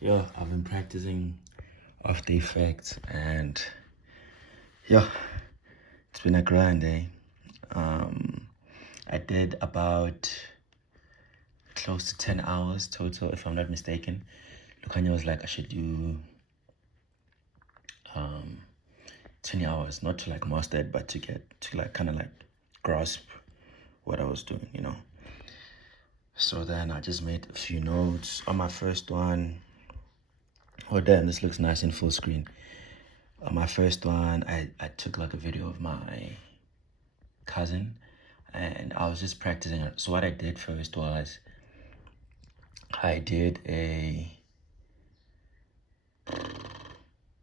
Yeah, I've been practicing After Effects, and yeah, it's been a grind, eh? Um, I did about close to 10 hours total, if I'm not mistaken. Lukanya was like, I should do 20 hours, not to like master it, but to get to like kind of like grasp what I was doing. So then I just made a few notes on my first one. Oh, damn, this looks nice in full screen. On my first one, I took like a video of my cousin, and I was just practicing it. So what I did first was I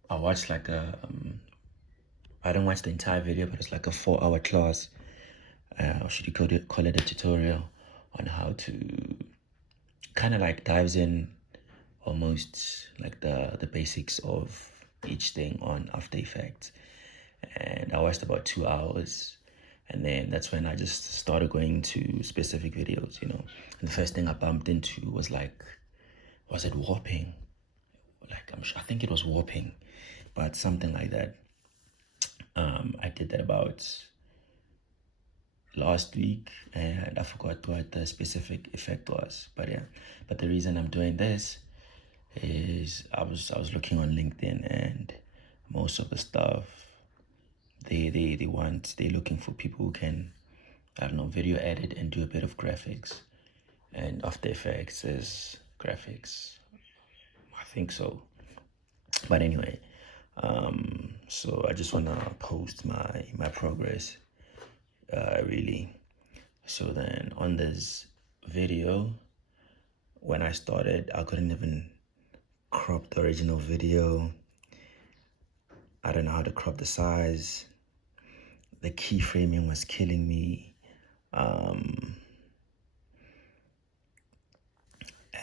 watched like I didn't watch the entire video, but it's like a 4-hour class, or should you call it a tutorial on how to kind of like dives in almost like the basics of each thing on After Effects. And I watched about 2 hours, and then that's when I just started going to specific videos. And the first thing I bumped into was like, was it warping? Like I think it was warping, but something like that. I did that about last week, and I forgot what the specific effect was. But yeah, but the reason I'm doing this is I was looking on LinkedIn, and most of the stuff they're looking for people who can, I don't know, video edit and do a bit of graphics. And After Effects is graphics, I think so. But anyway, so I just wanna post my progress, really. So then on this video, when I started, I couldn't even crop the original video. I don't know how to crop the size. The keyframing was killing me.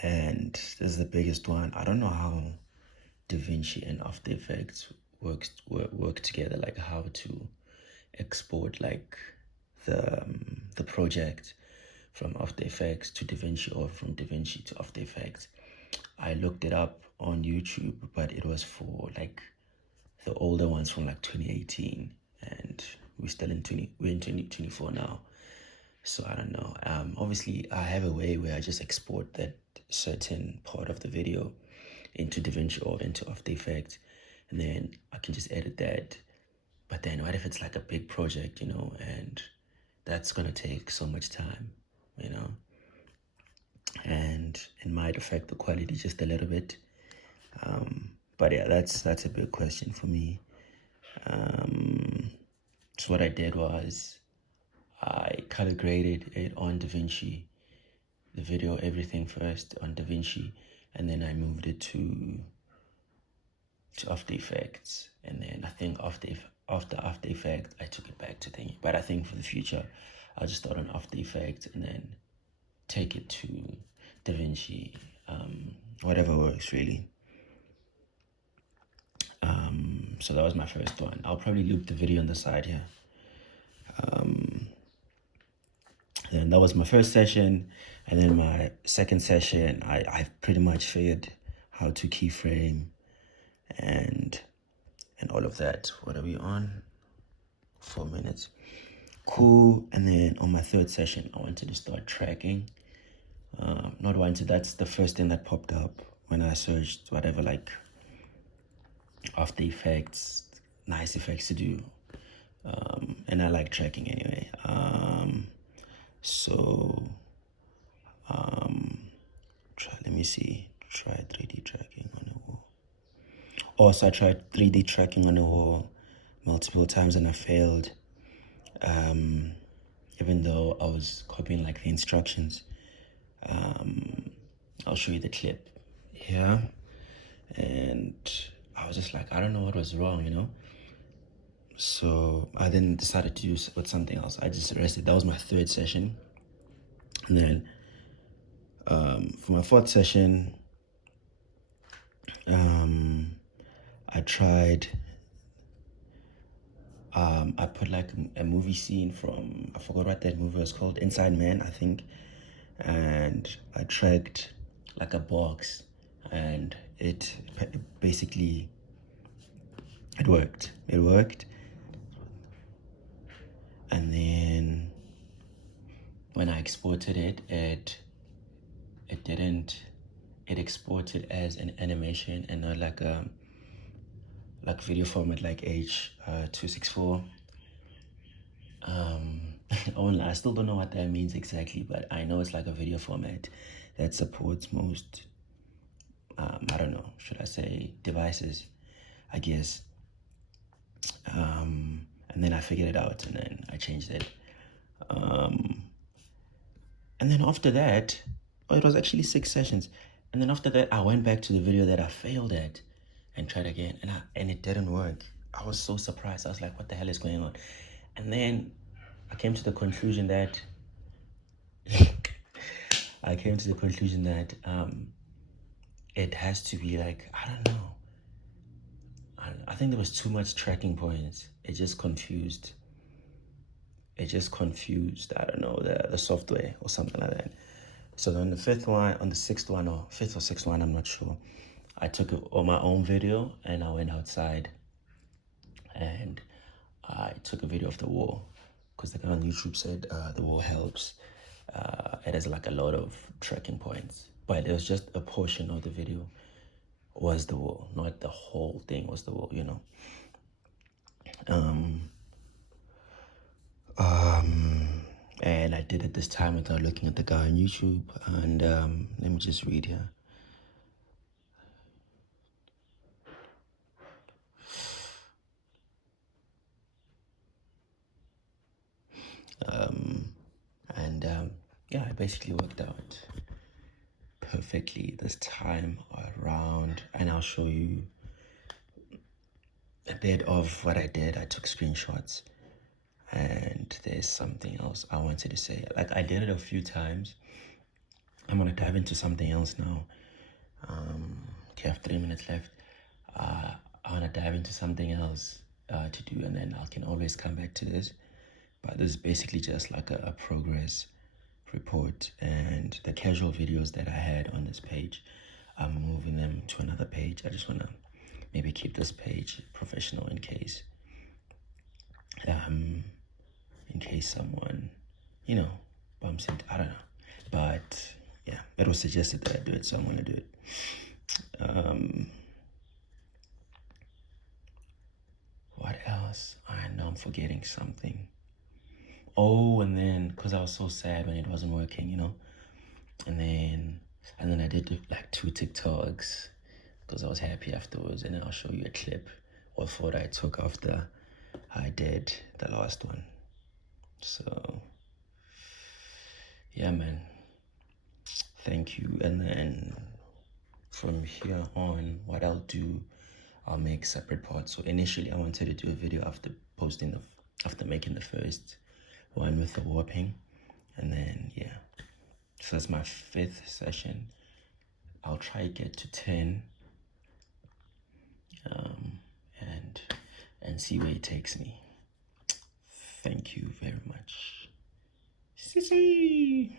And this is the biggest one. I don't know how DaVinci and After Effects work together, like how to export like the project from After Effects to DaVinci, or from DaVinci to After Effects. I looked it up on YouTube, but it was for like the older ones from like 2018, and we're in 2024 now. So I don't know. Obviously I have a way where I just export that certain part of the video into DaVinci or into After Effects, and then I can just edit that. But then what if it's like a big project, and that's gonna take so much time, and it might affect the quality just a little bit. But yeah, that's a big question for me. So what I did was I color graded it on DaVinci, the video, everything first on DaVinci, and then I moved it to After Effects, and then I think after Effects I took it back to thingy. But I think for the future I'll just start on After Effects and then take it to DaVinci, whatever works really. So that was my first one. I'll probably loop the video on the side here. And that was my first session, and then my second session I've pretty much figured how to keyframe and all of that. What are we on? 4 minutes. Cool. And then on my third session I wanted to start tracking. Not wanted, that's the first thing that popped up when I searched whatever, like After Effects, nice effects to do. And I like tracking anyway. So let me see, try 3D tracking on the wall. Also, I tried 3D tracking on the wall multiple times and I failed. Even though I was copying like the instructions. I'll show you the clip here. And I was just like, I don't know what was wrong. So I then decided to use with something else. I just rested. That was my third session. And then for my fourth session, I tried, I put like a movie scene from, I forgot what that movie was called, Inside Man, I think. And I tracked like a box, and it basically, it worked. And then when I exported it, it didn't, it exported as an animation and not like a video format like H.264. I still don't know what that means exactly, but I know it's like a video format that supports most, I don't know, should I say devices, I guess. And then I figured it out, and then I changed it. And then after that, it was actually 6 sessions. And then after that, I went back to the video that I failed at and tried again, and it didn't work. I was so surprised. I was like, what the hell is going on? And then I came to the conclusion that it has to be like, I don't know. I think there was too much tracking points. It just confused, I don't know, the software or something like that. So then the fifth one, on the sixth one, or fifth or sixth one, I'm not sure, I took it on my own video and I went outside and I took a video of the wall, because the guy on YouTube said the wall helps. It has like a lot of tracking points, but it was just a portion of the video was the wall, not the whole thing was the wall, you know. And I did it this time without looking at the guy on YouTube. And let me just read here. Yeah, it basically worked out perfectly this time around, and I'll show you a bit of what I did. I took screenshots, and there's something else I wanted to say. Like, I did it a few times. I'm gonna dive into something else now. Okay, I have 3 minutes left. I wanna dive into something else to do, and then I can always come back to this. But this is basically just like a progress report, and the casual videos that I had on this page, I'm moving them to another page. I just want to maybe keep this page professional in case someone, you know, bumps into, I don't know. But yeah, it was suggested that I do it, so I'm going to do it. What else? I know I'm forgetting something. Oh, and then, because I was so sad when it wasn't working, you know, and then I did like 2 TikToks because I was happy afterwards, and then I'll show you a clip or photo I took after I did the last one. So yeah, man, thank you. And then from here on, what I'll do, I'll make separate parts. So initially I wanted to do a video after making the first one with the warping, and then yeah, so that's my 5th session. I'll try to get to 10, and see where it takes me. Thank you very much. Sissy.